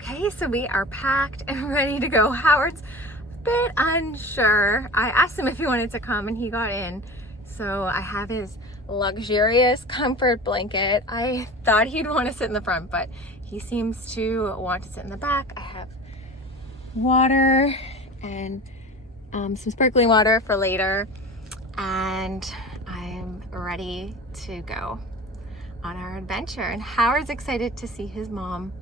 Okay, so we are packed and ready to go. Howard's a bit unsure. I asked him if he wanted to come and he got in. So I have his luxurious comfort blanket. I thought he'd want to sit in the front, but he seems to want to sit in the back. I have water and some sparkling water for later. And I'm ready to go on our adventure. And Howard's excited to see his mom.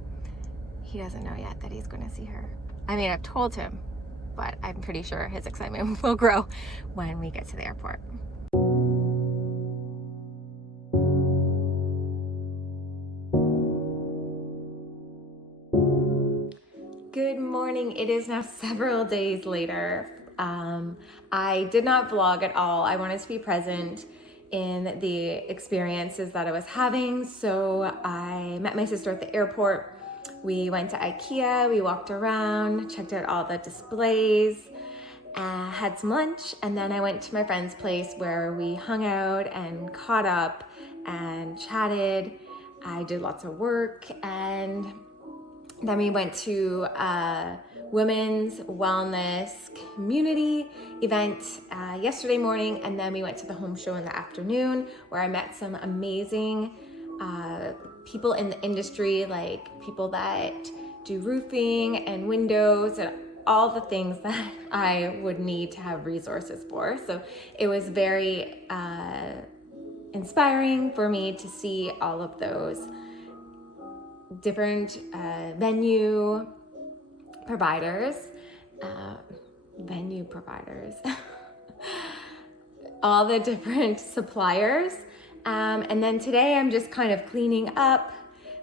He doesn't know yet that he's going to see her. I mean, I've told him, but I'm pretty sure his excitement will grow when we get to the airport. Good morning. It is now several days later. I did not vlog at all. I wanted to be present in the experiences that I was having. So I met my sister at the airport. We went to IKEA, we walked around, checked out all the displays, had some lunch, and then I went to my friend's place where we hung out and caught up and chatted. I did lots of work, and then we went to a women's wellness community event yesterday morning, and then we went to the home show in the afternoon where I met some amazing people in the industry, like people that do roofing and windows and all the things that I would need to have resources for. So it was very inspiring for me to see all of those different venue providers, all the different suppliers. And then today I'm just kind of cleaning up.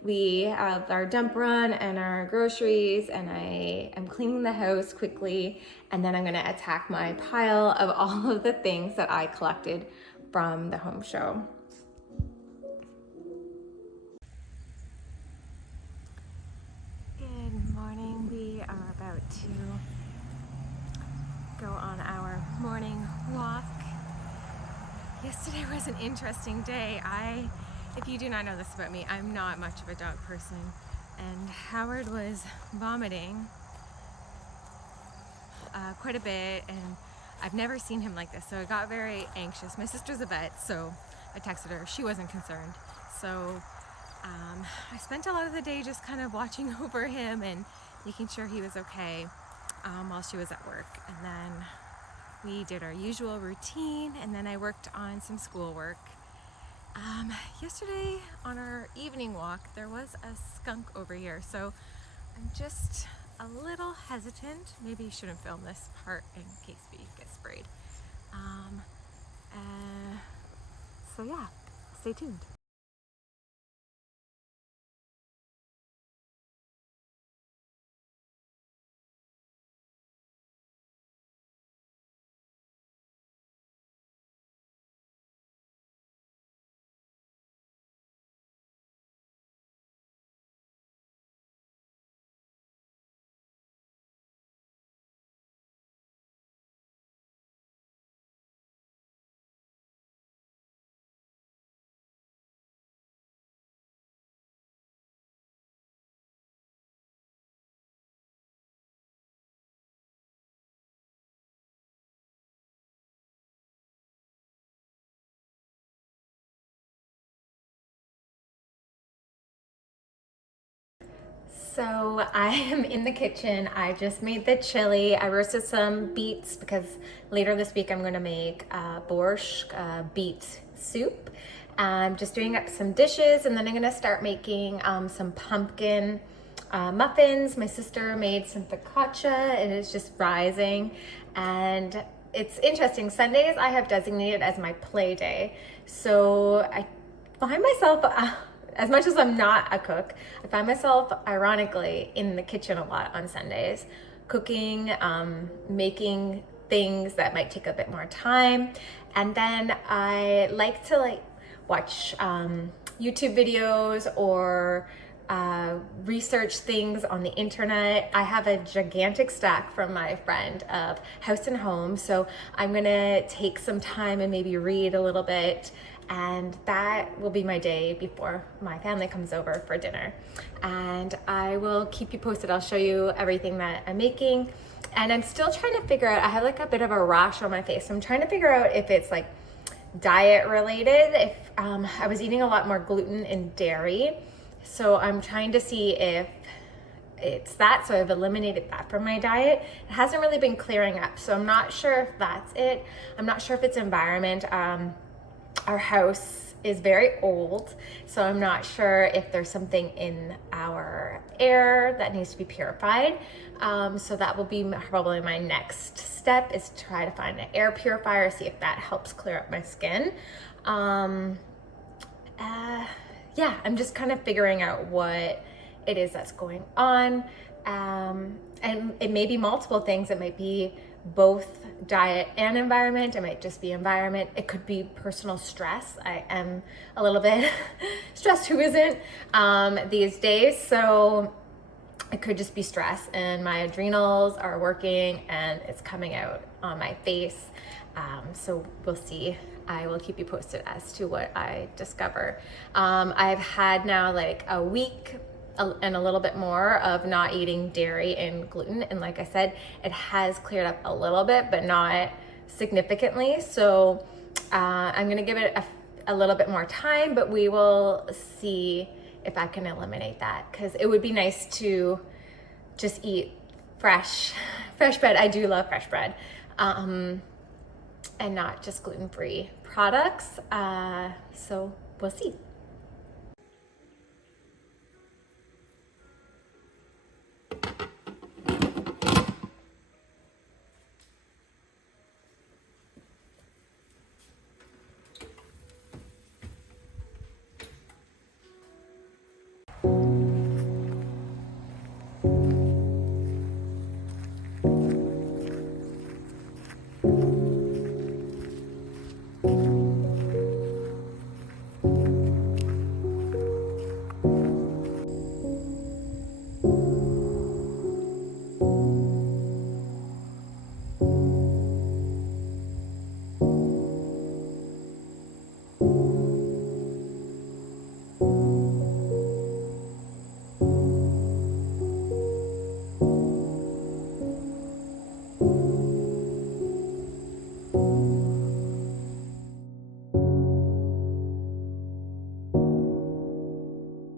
We have our dump run and our groceries, and I am cleaning the house quickly, and then I'm gonna attack my pile of all of the things that I collected from the home show. Good morning. We are about to go on our morning walk. Yesterday was an interesting day. If you do not know this about me, I'm not much of a dog person, and Howard was vomiting quite a bit, and I've never seen him like this, so I got very anxious. My sister's a vet, so I texted her. She wasn't concerned. So I spent a lot of the day just kind of watching over him and making sure he was okay while she was at work. And then we did our usual routine, and then I worked on some schoolwork. Yesterday on our evening walk, there was a skunk over here, so I'm just a little hesitant. Maybe you shouldn't film this part in case we get sprayed. So yeah, stay tuned. So I am in the kitchen. I just made the chili. I roasted some beets because later this week I'm going to make borscht, beet soup. I'm just doing up some dishes, and then I'm going to start making some pumpkin muffins. My sister made some focaccia. It is just rising, and it's interesting. Sundays I have designated as my play day. So I find myself as much as I'm not a cook, I find myself ironically in the kitchen a lot on Sundays, cooking, making things that might take a bit more time. And then I like to watch YouTube videos or research things on the internet. I have a gigantic stack from my friend of House and Home, so I'm gonna take some time and maybe read a little bit And that will be my day before my family comes over for dinner. And I will keep you posted. I'll show you everything that I'm making. And I'm still trying to figure out, I have like a bit of a rash on my face. So I'm trying to figure out if it's like diet related. If I was eating a lot more gluten and dairy. So I'm trying to see if it's that. So I've eliminated that from my diet. It hasn't really been clearing up. So I'm not sure if that's it. I'm not sure if it's environment. Our house is very old, so I'm not sure if there's something in our air that needs to be purified. So that will be probably my next step, is to try to find an air purifier, see if that helps clear up my skin. Yeah, I'm just kind of figuring out what it is that's going on. And it may be multiple things. It might be both diet and environment. It might just be environment. It could be personal stress. I am a little bit stressed, who isn't, these days. So it could just be stress, and my adrenals are working and it's coming out on my face. So we'll see. I will keep you posted as to what I discover. I've had now like a week and a little bit more of not eating dairy and gluten. And like I said, it has cleared up a little bit, but not significantly. So I'm gonna give it a little bit more time, but we will see if I can eliminate that, because it would be nice to just eat fresh bread. I do love fresh bread, and not just gluten-free products. So we'll see.